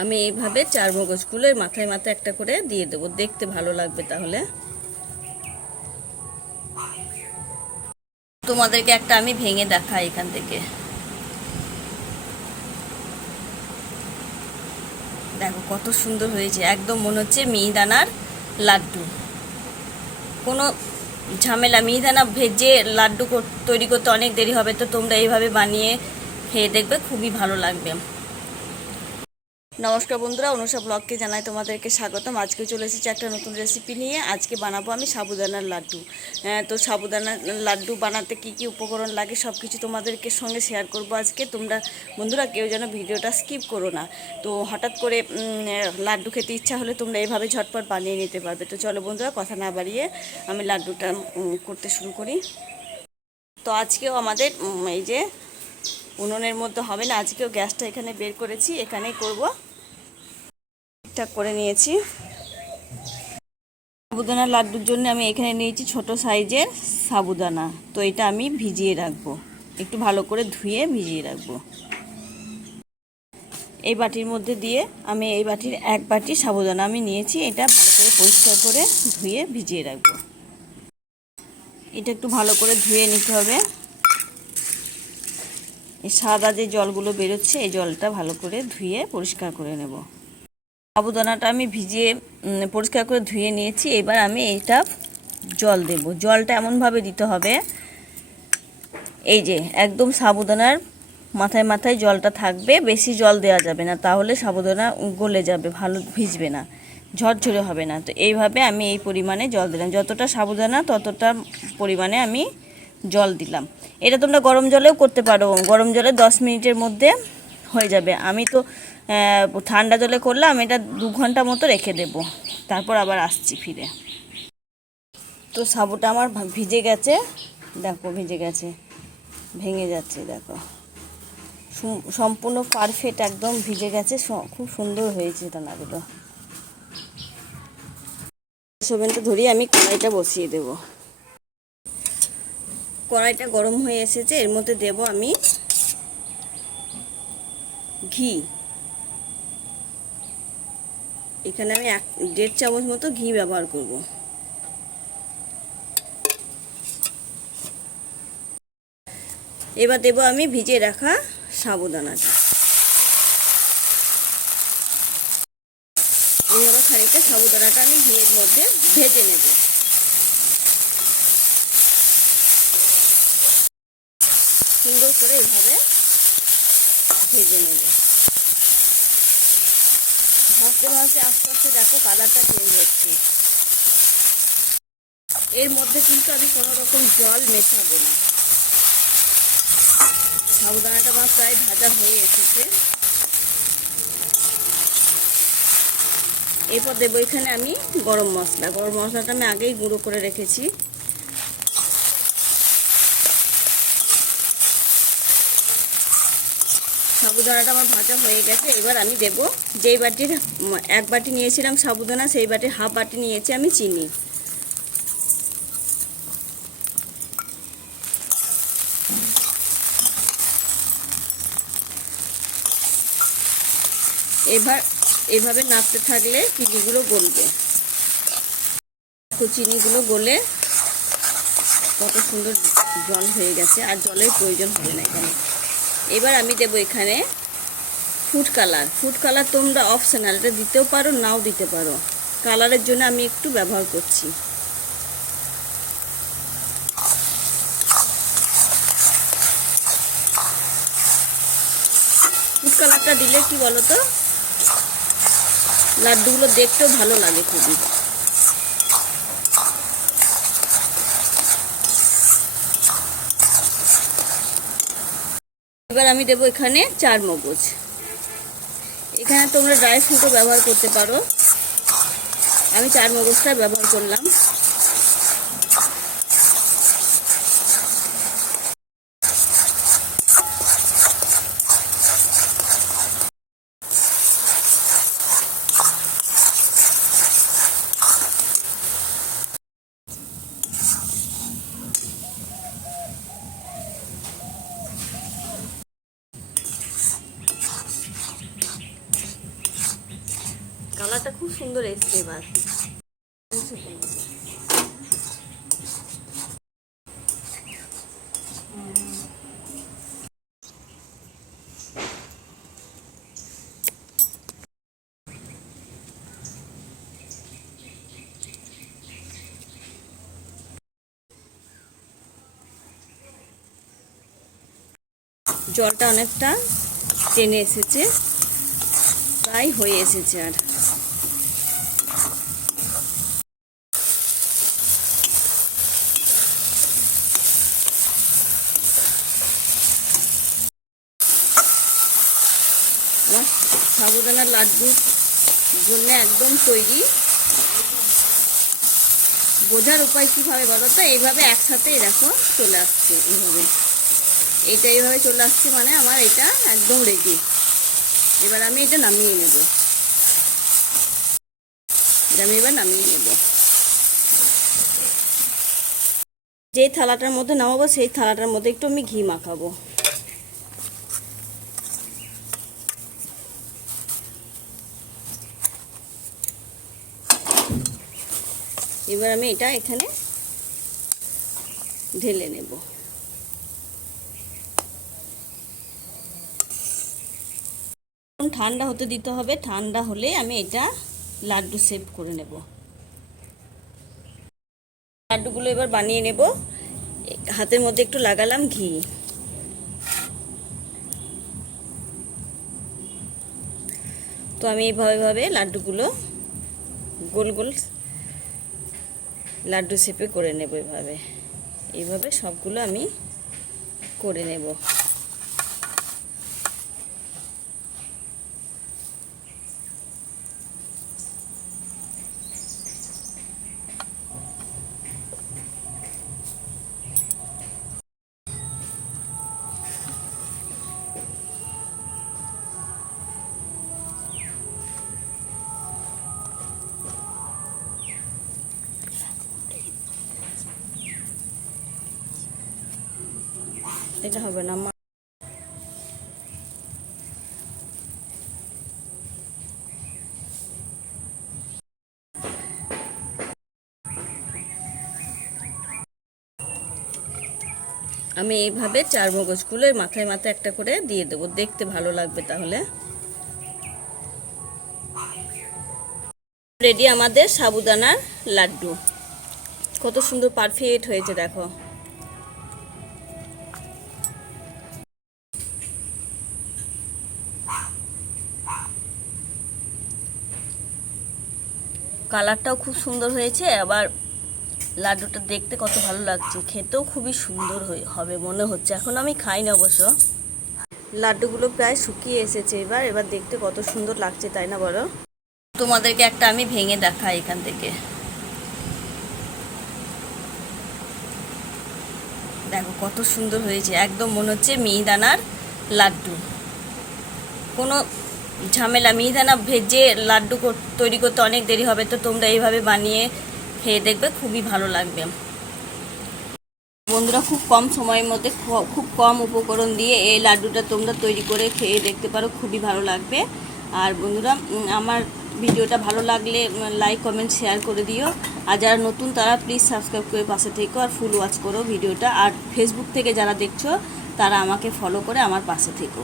আমি এইভাবে চার মগজগুলো মাথায় মাথায় একটা করে দিয়ে দেবো। দেখতে ভালো লাগবে তাহলে। তোমাদেরকে একটা আমি ভেঙে দেখাই এখান থেকে। দেখো কত সুন্দর হয়েছে। একদম মনে হচ্ছে মিহিদানার লাড্ডু। কোনো ঝামেলা, মিহিদানা ভেজে লাড্ডু তৈরি করতে অনেক দেরি হবে, তো তোমরা এইভাবে বানিয়ে খেয়ে দেখবে, খুবই ভালো লাগবে। নমস্কার বন্ধুরা অনুষা ব্লগকে জানাই তোমাদেরকে স্বাগতম। আজকে চলে এসেছি একটা নতুন রেসিপি নিয়ে। আজকে বানাবো আমি সাবুদানার লাড্ডু। আহ, তো সাবুদানার লাড্ডু বানাতে কি কি উপকরণ লাগে সব কিছু তোমাদেরকে সঙ্গে শেয়ার করব আজকে। তোমরা বন্ধুরা কেউ যেন ভিডিওটা স্কিপ করো না। তো হঠাৎ করে লাড্ডু খেতে ইচ্ছা হলে তোমরা এইভাবে ঝটপট বানিয়ে নিতে পারবে। তো চলো বন্ধুরা কথা না বাড়িয়ে আমি লাড্ডুটা করতে শুরু করি। তো আজকেও আমাদের এই যে উনুনের মধ্যে হবে না আজকেও গ্যাসটা এখানে বের করেছি। এখানেই করব। ঠিকঠাক করে নিয়েছি। সাবুদানা লাড্ডুর জন্য আমি এখানে নিয়েছি ছোট সাইজের সাবুদানা। তো এটা আমি ভিজিয়ে রাখব। একটু ভালো করে ধুয়ে ভিজিয়ে রাখব। এই বাটির মধ্যে দিয়ে আমি এই বাটির এক বাটি সাবুদানা আমি নিয়েছি। এটা ভালো করে পরিষ্কার করে ধুয়ে ভিজিয়ে রাখব। এটা একটু ভালো করে ধুয়ে নিতে হবে। এই সাদা যে জলগুলো বেরোচ্ছে, এই জলটা ভালো করে ধুয়ে পরিষ্কার করে নেব। সাবুদানাটা আমি ভিজিয়ে পরিষ্কার করে ধুয়ে নিয়েছি। এবার আমি এইটা জল দেব। জলটা এমনভাবে দিতে হবে, এই যে একদম সাবুদানার মাথায় মাথায় জলটা থাকবে, বেশি জল দেওয়া যাবে না, তাহলে সাবুদানা গলে যাবে, ভালো ভিজবে না, ঝরঝরে হবে না। তো এইভাবে আমি এই পরিমাণে জল দিলাম। যতটা সাবুদানা, ততটা পরিমাণে আমি জল দিলাম। এটা তোমরা গরম জলেও করতে পারো। গরম জলে দশ মিনিটের মধ্যে হয়ে যাবে। আমি তো ঠান্ডা জলে করলাম, এটা দু ঘণ্টা মতো রেখে দেব। তারপর আবার আসছি ফিরে। তো সাবুটা আমার ভিজে গেছে। দেখো, ভিজে গেছে। ভেঙে যাচ্ছে, দেখো। সম্পূর্ণ পারফেক্ট একদম ভিজে গেছে। খুব সুন্দর হয়েছে দানাগুলো সেভেনটা ধরিয়ে আমি কড়াইটা বসিয়ে দেব। কড়াইটা গরম হয়ে এসেছে, এর মধ্যে দেব আমি ঘি। এখানে আমি এক, দেড় চামচ মতো ঘি ব্যবহার করব। এবার দেব আমি ভিজে রাখা সাবুদানাটা। এইভাবে খানিকটা সাবুদানাটা আমি ঘিয়ের মধ্যে ভেজে নেব। সুন্দর করে এইভাবে ভেজে নেব। ভাজতে ভাজতে আস্তে আস্তে দেখো কালারটা চেঞ্জ হচ্ছে। এর মধ্যে কিন্তু আমি কোনো রকম জল মেশাবো না। সাবুদানাটা আমার প্রায় ভাজা হয়ে এসেছে। এরপর দেবো এখানে আমি গরম মশলা। গরম মশলাটা আমি আগেই গুঁড়ো করে রেখেছি। সাবুদানাটা আমার ভাজা হয়ে গেছে। এবার আমি দেব যেই বাটির এক বাটি নিয়েছিলাম সাবুদানা, সেই বাটির হাফ বাটি নিয়েছি আমি চিনি। এবার, এভাবে নাড়তে থাকলে চিনিগুলো গলবে। চিনিগুলো গলে কত সুন্দর জল হয়ে গেছে, আর জলের প্রয়োজন হবে না এখানে। এবার আমি দেবো এখানে ফুড কালার ফুড কালার তোমরা অপশনাল এটা দিতেও পারো, নাও দিতে পারো। কালারের জন্য আমি একটু ব্যবহার করছি। ফুড কালারটা দিলে কি বলো তো লাড্ডুগুলো দেখতেও ভালো লাগে খুবই। এবার আমি দেবো এখানে চার মগজ। এখানে তোমরা ড্রাই ফ্রুটও ব্যবহার করতে পারো। আমি চার মগজটা ব্যবহার করলাম। সুন্দর এসছে এবার। জলটা অনেকটা টেনে এসেছে। প্রায় হয়ে এসেছে আর আমার সাবুদানার লাড্ডুর জন্য একদম তৈরি। বোঝার উপায় কীভাবে বলো তো? এইভাবে একসাথেই দেখো চলে আসছে এইভাবে। এটা এইভাবে চলে আসছে মানে আমার এটা একদম রেডি এবার আমি এটা নামিয়ে নেব। এটা আমি এবার নামিয়ে নেব। যেই থালাটার মধ্যে নামাবো, সেই থালাটার মধ্যে একটু আমি ঘি মাখাবো। এবার আমি এটা এখানে ঢেলে নেব। ঠান্ডা হতে দিতে হবে, ঠান্ডা হলে আমি এটা লাড্ডু সেভ করে নেব। লাড্ডুগুলো এবার বানিয়ে নেব। হাতের মধ্যে একটু লাগালাম ঘি। তো আমি এইভাবে ভাবে লাড্ডুগুলো গোল গোল লাড্ডু শেপে করে নেব এভাবে। এইভাবে সবগুলো আমি করে নেব। এটা হবে না আমি এইভাবে চার মগজগুলো মাথায় মাথায় একটা করে দিয়ে দেবো। দেখতে ভালো লাগবে তাহলে। রেডি আমাদের সাবুদানার লাড্ডু। কত সুন্দর পারফেক্ট হয়েছে, দেখো। কালারটাও খুব সুন্দর হয়েছে, আবার লাড্ডুটা দেখতে কত ভালো লাগছে। খেতেও খুবই সুন্দর হবে মনে হচ্ছে। এখন আমি খাই না অবশ্য। লাড্ডুগুলো প্রায় শুকিয়ে এসেছে এবার এবার দেখতে কত সুন্দর লাগছে, তাই না বলো? তোমাদেরকে একটা আমি ভেঙে দেখাই এখান থেকে। দেখো কত সুন্দর হয়েছে, একদম মনে হচ্ছে মিহিদানার লাড্ডু। কোনো ঝামেলা, মিহিদানা ভেজে লাড্ডু তৈরি করতে অনেক দেরি হবে, তো তোমরা এইভাবে বানিয়ে খেয়ে দেখবে, খুবই ভালো লাগবে। বন্ধুরা, খুব কম সময়ের মধ্যে খুব কম উপকরণ দিয়ে এই লাড্ডুটা তোমরা তৈরি করে খেয়ে দেখতে পারো, খুবই ভালো লাগবে। আর বন্ধুরা আমার ভিডিওটা ভালো লাগলে লাইক কমেন্ট শেয়ার করে দিও। আর যারা নতুন, তারা প্লিজ সাবস্ক্রাইব করে পাশে থেকো আর ফুল ওয়াচ করো ভিডিওটা। আর ফেসবুক থেকে যারা দেখছ, তারা আমাকে ফলো করে আমার পাশে থেকো।